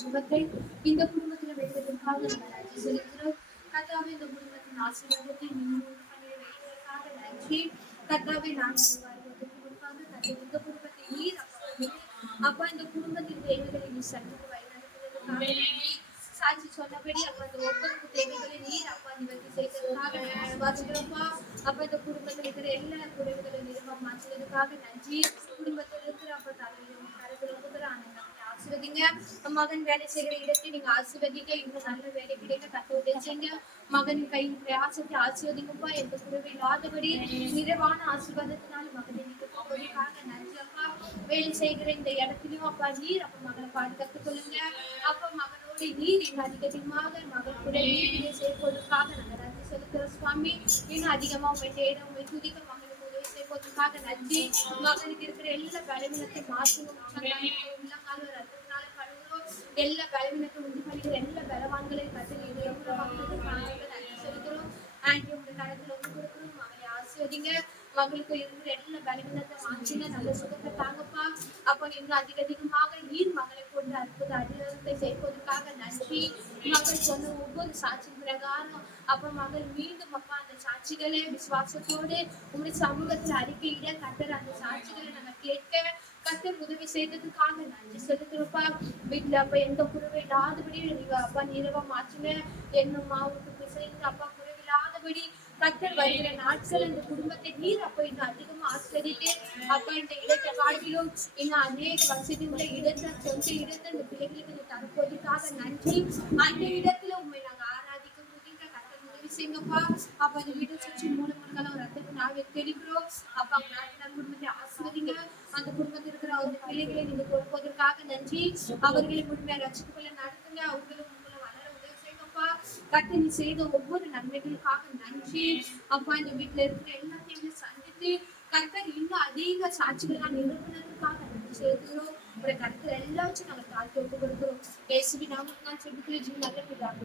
சுபத்தை இந்த குடும்பத்துல வைத்ததற்காக நாங்கள் நன்றி செலுத்துகிறோம். கர்த்தாவே, இந்த குடும்பத்தின் ஆசீர்வாதத்தை நீங்க வைத்ததற்காக நன்றி. கர்த்தாவே, நாங்கள் வருவதற்காக கர்த்தாவே, இந்த குடும்பத்தை நீர் அப்பா இந்த குடும்பத்தின் தேவைகளை நீ சந்தித்து வழிநடத்துவதற்காக நன்றி. சாட்சி சொன்னபடி அப்ப அந்த ஒவ்வொரு தேவைகளை நீர் அப்பா நிவர்த்தி செய்ததற்காக வாசிக்கிறோம்ப்பா. அப்ப இந்த குடும்பத்தில் இருக்கிற எல்லா குறைவுகளை நிர்வாகம் மாற்றுவதற்காக நன்றி. குடும்பத்தில் இருக்கிற அப்ப தலைவரும் கருத்துல ஆசீர்வதிங்க. மகன் வேலை செய்கிற இடத்தை நீங்க ஆசீர்வதிங்க. இன்னும் நல்ல வேலை கிடைக்க கத்த உதவிங்க. மகன் கையின் பிரயாசத்தை ஆசீர்வதிங்கப்பா. எந்த குறைவு இல்லாதபடி நிறைவான ஆசீர்வாதத்தினால் மகனை நீங்க போவதற்காக நன்றி அப்பா. வேலை செய்கிற இந்த இடத்துலயும் அப்பா நீர் அப்ப மகனை பாதுகாத்துக் கொள்ளுங்க. அப்ப மகனோடு நீர் இன்னும் அதிகமாக மகன் கூட நீர் செய்வதற்காக நாங்கள் நன்றி செலுத்துகிறோம் சுவாமி. இன்னும் அதிகமா உங்களை தேட உங்களை துதிக்க மகனுக்கு உதவி செய்வதற்காக நன்றி. மகனுக்கு இருக்கிற எல்லா பலவீனத்தை மாற்றணும். உள்ளங்கால ரத்தத்தினால கழுவுறோம். எல்லா பலவீனத்தை உண்டு பண்ணிக்கிற எல்லா பலவான்களை கட்டளை நன்றி செலுத்துறோம். ஆண்டி உங்க கருத்துல ஒன்று கொடுக்கணும். மகளை ஆசீர்வதிங்க. மகளுக்கு இருக்கிற எல்லா பலவீனத்தை மாற்றிங்க. நல்ல சுகத்தை தாங்கப்பா. அப்போ இன்னும் அதிகமாக நீர் மகளை கொண்டு அற்புத அடையாளத்தை செய்வதற்காக நன்றி. மகள் சொன்ன ஒவ்வொரு சாட்சியின் பிரகாரம் அப்ப மகள் மீண்டும் அப்பா அந்த சாட்சிகளை விசுவாசத்தோடு உங்களுடைய சமூகத்தில் அறிக்கையிட கத்தர் அந்த சாட்சிகளை நாங்கள் கேட்க கத்தர் உதவி செய்ததுக்காக நன்றி செலுத்துறப்பா. வீட்டுல அப்ப எந்த குறைவு இல்லாதபடி நீங்க அப்பா நீரவா மாற்றுங்க. என்னும் மாவுக்கு பிசைந்து அப்பா குறைவில்லாதபடி கத்தர் வருகிற நாட்கள் இந்த குடும்பத்தை நீர் அப்ப இன்னும் அதிகமா ஆஸ்வதித்து அப்ப இந்த இடத்தை காட்டிலும் இன்னும் அநேக வசதிகளை இடத்தை சொந்த இடத்தை இந்த பிள்ளைகளுக்கு நீ தரப்போவதற்காக நன்றி. அந்த இடத்துல உண்மை நாங்க ஆராதிக்க முடியுங்க. கத்தர் உதவி செய்யுங்கப்பா. அப்ப அந்த வீட்டை சுற்றி மூலமுழுக்கான ஒரு ரத்தத்தை நாங்கள் தெரிவிக்கிறோம். அப்ப அவங்க நாட்டினார் குடும்பத்தை ஆஸ்வதிங்க. அந்த குடும்பத்தில் இருக்கிற அந்த பிள்ளைகளை நீங்க கொடுப்பதற்காக நன்றி. அவர்களை முழுமையா ரசித்துக்கொள்ள நடத்துங்க. அவர்களும் கர்த்தர் நீ செய்த ஒவ்வொரு நன்மைகளுக்காக நன்றி. அப்பா இந்த வீட்டுல இருக்கிற எல்லாத்தையும் சந்தித்து கர்த்தர் இன்னும் அதிக சாட்சிகளா நிறுவனத்துக்காக நன்றி செலுத்துகிறோம். ஒரு கர்த்தர் எல்லா வச்சு நாங்கள் தாழ்த்தி ஒப்பு கொடுக்கிறோம். இயேசுவின் நாமத்தினால் செபிக்கிறோம். நல்ல பிதாவே.